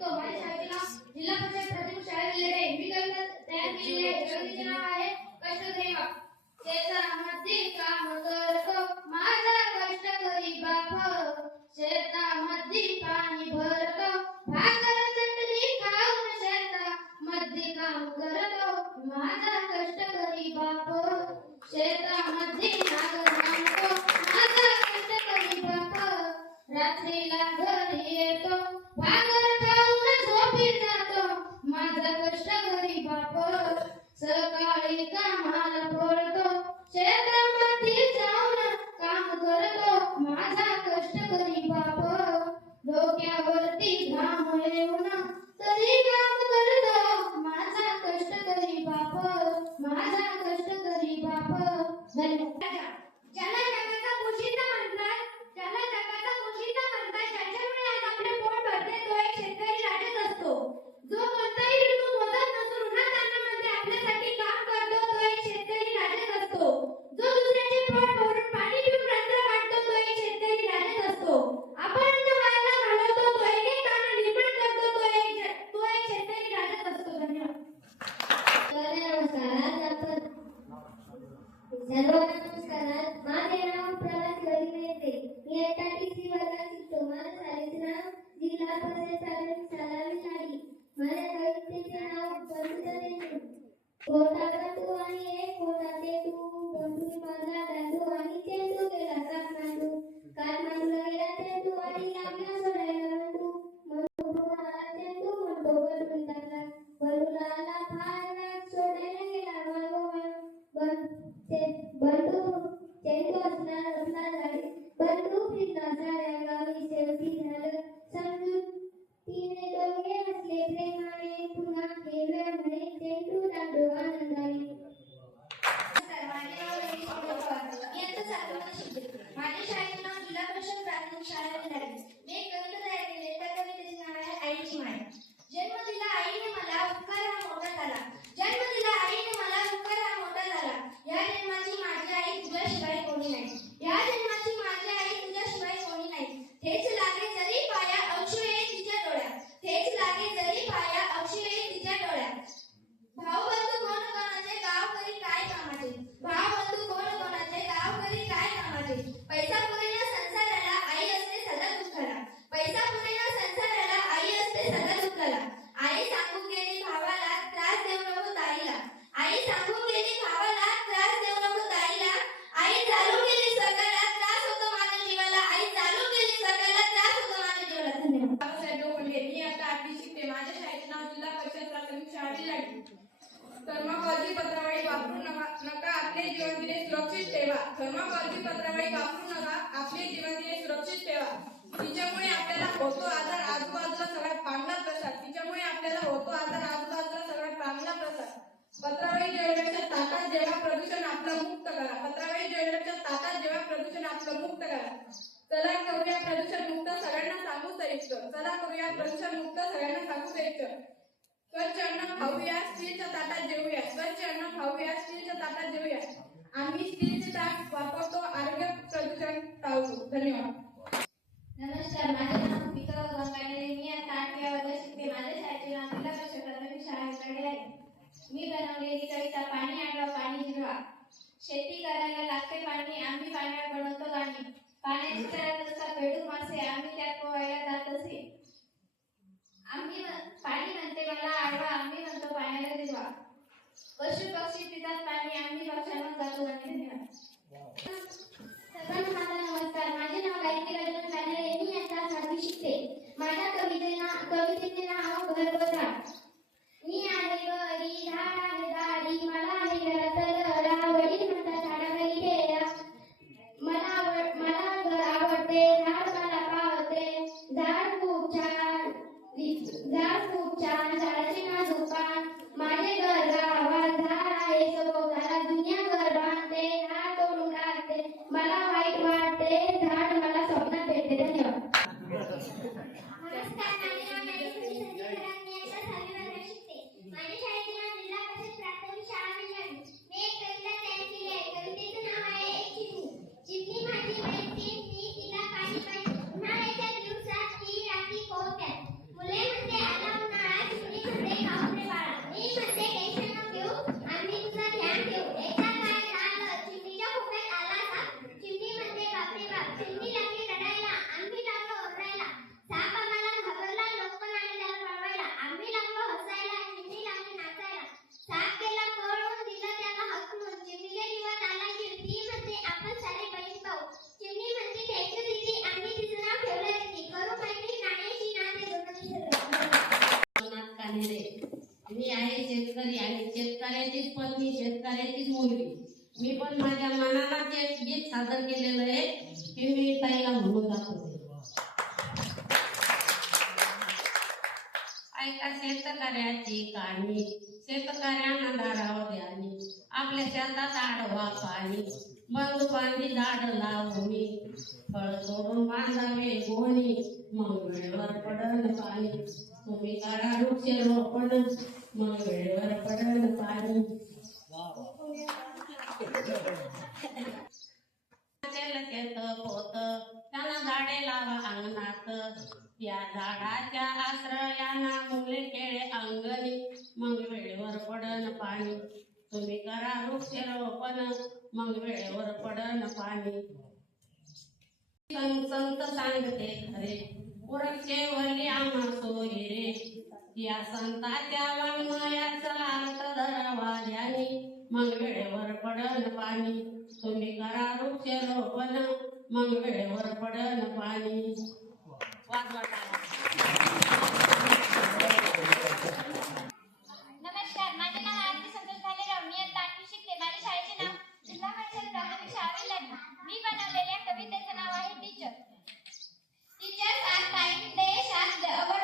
शकतो माझ्या शाळेचे जिल्हा पंचायत प्राथमिक शाळा दिलेले आहे. मी कविता तयार केलेली आहे. कवितेचे नाव आहे कष्ट देवा मध्ये काम माझा कष्ट करी बाप. शेता मध्ये पाणी भाकर खाऊन मध्ये काम माझा कष्ट करी बाप. मध्ये रात्रीला घरी येतो. भाग وعزم ಸರ್ವನಮಸ್ಕಾರ ಮಾತೆ ರಾಮ bantu teman-teman धर्मपालची पत्रावळी वापरू नका आपले जीवन दिले सुरक्षित ठेवा. धर्मपालची पत्रावळी वापरू नका आपले जीवन दिले सुरक्षित ठेवा. तिच्यामुळे आपल्याला होतो आजार आजूबाजूला सगळा चांगला प्रसाद. तिच्यामुळे आपल्याला होतो आजार आजूबाजूला सगळा चांगला प्रसाद. पत्रावळी जळल्याच्या ताटात जेव्हा प्रदूषण आपलं मुक्त करा. पत्रावळी जळल्याच्या ताटात जेव्हा प्रदूषण आपलं मुक्त करा. चला करूया प्रदूषण मुक्त सगळ्यांना सांगू संयुक्त चला करूया प्रदूषण मुक्त सगळ्यांना सांगू संयुक्त स्वच्छ खाऊया स्टीलच्या ताटात जेवूया स्वच्छ खाऊया स्टीलच्या ताटात जेवूया आम्ही स्टीलचे ताट वापरतो आरोग्य प्रदूषण टाळतो. धन्यवाद. नमस्कार माझे नाव पिका गंगाडे मी आता आठव्या वर्गात शिकते. माझ्या शाळेचे नाव जिल्हा परिषद प्राथमिक शाळा आहे. मी बनवलेली कविता पाणी आडवा पाणी हिरवा. शेती करायला लागते पाणी. आम्ही पाण्यावर बनवतो आणि पाण्याची मी आहे शेतकरी आणि शेतकऱ्याचीच पत्नी शेतकऱ्याचीच मुलगी. मी पण माझ्या मनाला ते गीत सादर केलेलं आहे ते मी ताईला म्हणून दाखवते. ऐका शेतकऱ्याची काणी शेतकऱ्यांना धाराव द्यानी आपल्या शेतात आडवा पाणी बंद बांधी झाड लावणी फळ तोडून बांधावे गोणी मग वेळेवर पडन पाणी. तुम्ही काढा वृक्ष रोपण मग वेळेवर पडन पाणी. त्याला पोत त्याला झाडे लावा अंगणात. या झाडाच्या आश्रयाना मुले खेळे अंगणी मग वेळेवर पडन पाणी. तुम्ही करा वृक्ष वृक्षारोपण मग वेळेवर पडन पाणी. संत सांगते खरे ओळखे वृक्षेवरली आम्हा सोयी रे. या संताच्या वाङ्मयाचा अर्थ धरावा ध्यानी मग वेळेवर पडन पाणी. तुम्ही करा वृक्षारोपण मग वेळेवर पडन पाणी. नमस्कार माझे नाव आरती संतोष भालेराव. मी आता आठवी शिकते. माझ्या शाळेचे नाव जिल्हा परिषद प्राथमिक शाळा विलाडी मी बनवलेल्या कवितेचं नाव आहे teacher teachers are kind they शास्त्र